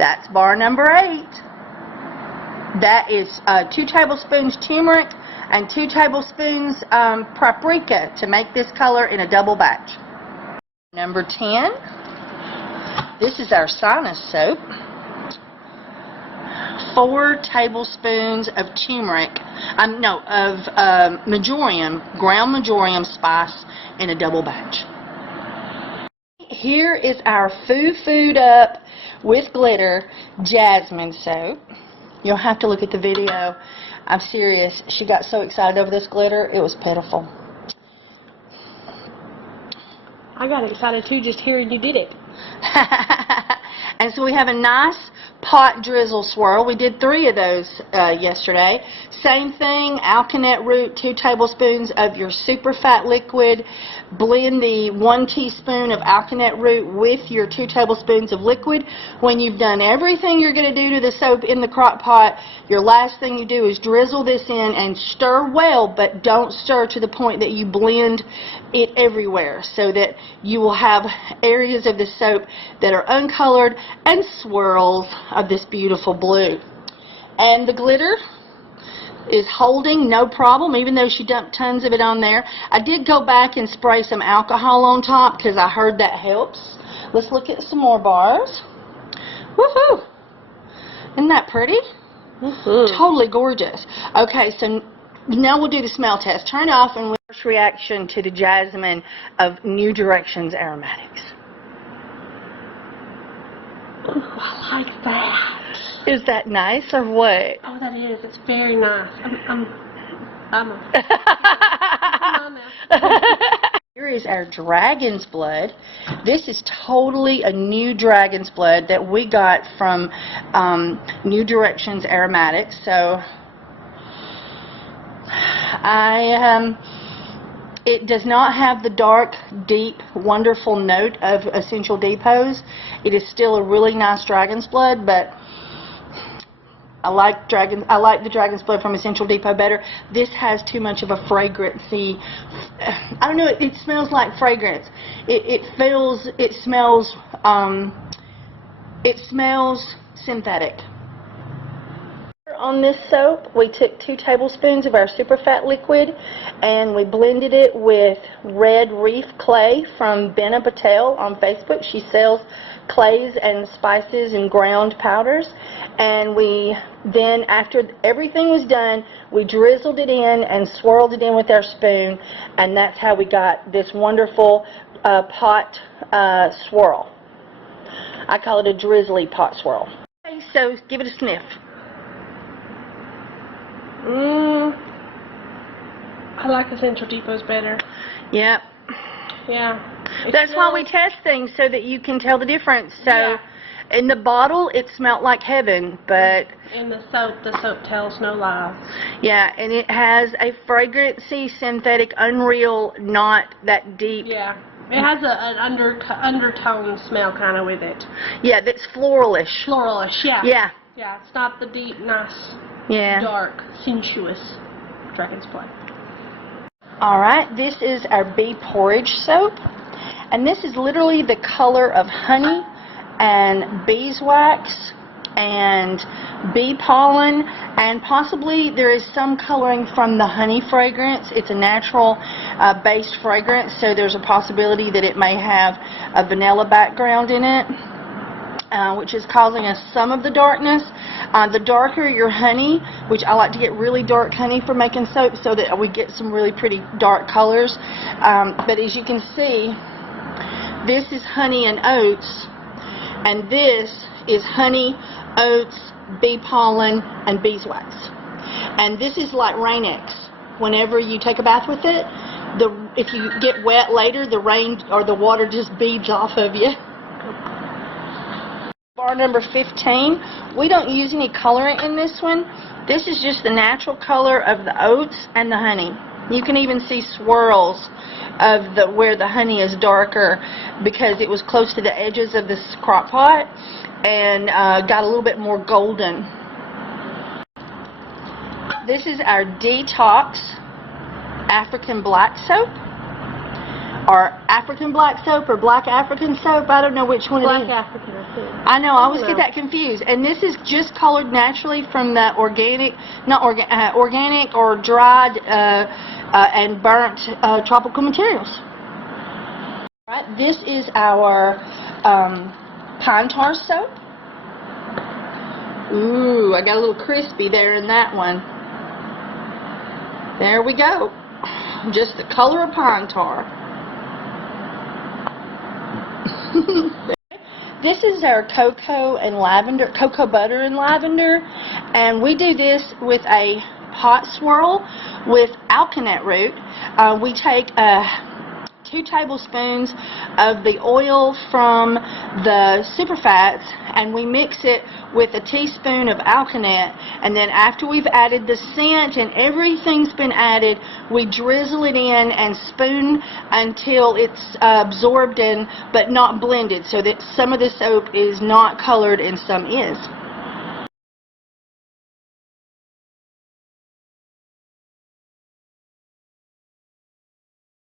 That's bar number 8. That is 2 tablespoons turmeric and 2 tablespoons paprika to make this color in a double batch. Number 10. This is our sinus soap. 4 tablespoons of turmeric, marjoram, ground marjoram spice in a double batch. Here is our food up with glitter jasmine soap. You'll have to look at the video. I'm serious. She got so excited over this glitter, it was pitiful. I got excited too just hearing you did it. And so we have a nice pot drizzle swirl. We did 3 of those yesterday. Same thing, alkanet root, 2 tablespoons of your super fat liquid. Blend the 1 teaspoon of alkanet root with your 2 tablespoons of liquid. When you've done everything you're going to do to the soap in the crock pot, your last thing you do is drizzle this in and stir well, but don't stir to the point that you blend it everywhere, so that you will have areas of the soap that are uncolored and swirls of this beautiful blue. And the glitter is holding no problem, even though she dumped tons of it on there. I did go back and spray some alcohol on top because I heard that helps. Let's look at some more bars. Woohoo! Isn't that pretty? Totally gorgeous. Okay, so now we'll do the smell test. Turn it off and we'll first reaction to the jasmine of New Directions Aromatics. Ooh, I like that. Is that nice or what? Oh, that is. It's very nice. Here is our dragon's blood. This is totally a new dragon's blood that we got from New Directions Aromatics. So it does not have the dark, deep, wonderful note of Essential Depots. It is still a really nice dragon's blood, but I like the dragon's blood from Essential Depot better. This has too much of a fragrancy. I don't know. It smells like fragrance. It smells synthetic. On this soap, we took 2 tablespoons of our super fat liquid and we blended it with red reef clay from Benna Patel on Facebook. She sells clays and spices and ground powders. And we then, after everything was done, we drizzled it in and swirled it in with our spoon, and that's how we got this wonderful pot swirl. I call it a drizzly pot swirl. Okay, so give it a sniff. I like Essential Depots better. Yep. Yeah. That's why we test things, so that you can tell the difference. So. Yeah. In the bottle, it smelled like heaven, but in the soap tells no lies. Yeah, and it has a fragrancy, synthetic, unreal, not that deep. Yeah, it has an undertone smell kind of with it. Yeah, that's floralish. Floralish, yeah. Yeah. Yeah, it's not the deep, nice, dark, sensuous dragon's blood. All right, this is our bee porridge soap, and this is literally the color of honey and beeswax and bee pollen, and possibly there is some coloring from the honey fragrance. It's a natural based fragrance, so there's a possibility that it may have a vanilla background in it, which is causing us some of the darkness. The darker your honey, which I like to get really dark honey for making soap so that we get some really pretty dark colors, but as you can see, this is honey and oats, and this is honey, oats, bee pollen, and beeswax. And this is like Rain-X. Whenever you take a bath with it, if you get wet later, the rain or the water just beads off of you. Bar number 15. We don't use any colorant in this one. This is just the natural color of the oats and the honey. You can even see swirls of where the honey is darker because it was close to the edges of this crock pot and got a little bit more golden. This is our Detox African black soap. or African black soap or black African soap. I don't know which one it Black is. African, I think. I know, I always know. get that confused. And this is just colored naturally from the organic, organic or dried and burnt tropical materials. All right, this is our pine tar soap. Ooh, I got a little crispy there in that one. There we go. Just the color of pine tar. This is our cocoa butter and lavender, and we do this with a hot swirl with alkanet root. We take 2 tablespoons of the oil from the superfats, and we mix it with a teaspoon of alkanet, and then after we've added the scent and everything's been added, we drizzle it in and spoon until it's absorbed in but not blended, so that some of the soap is not colored and some is.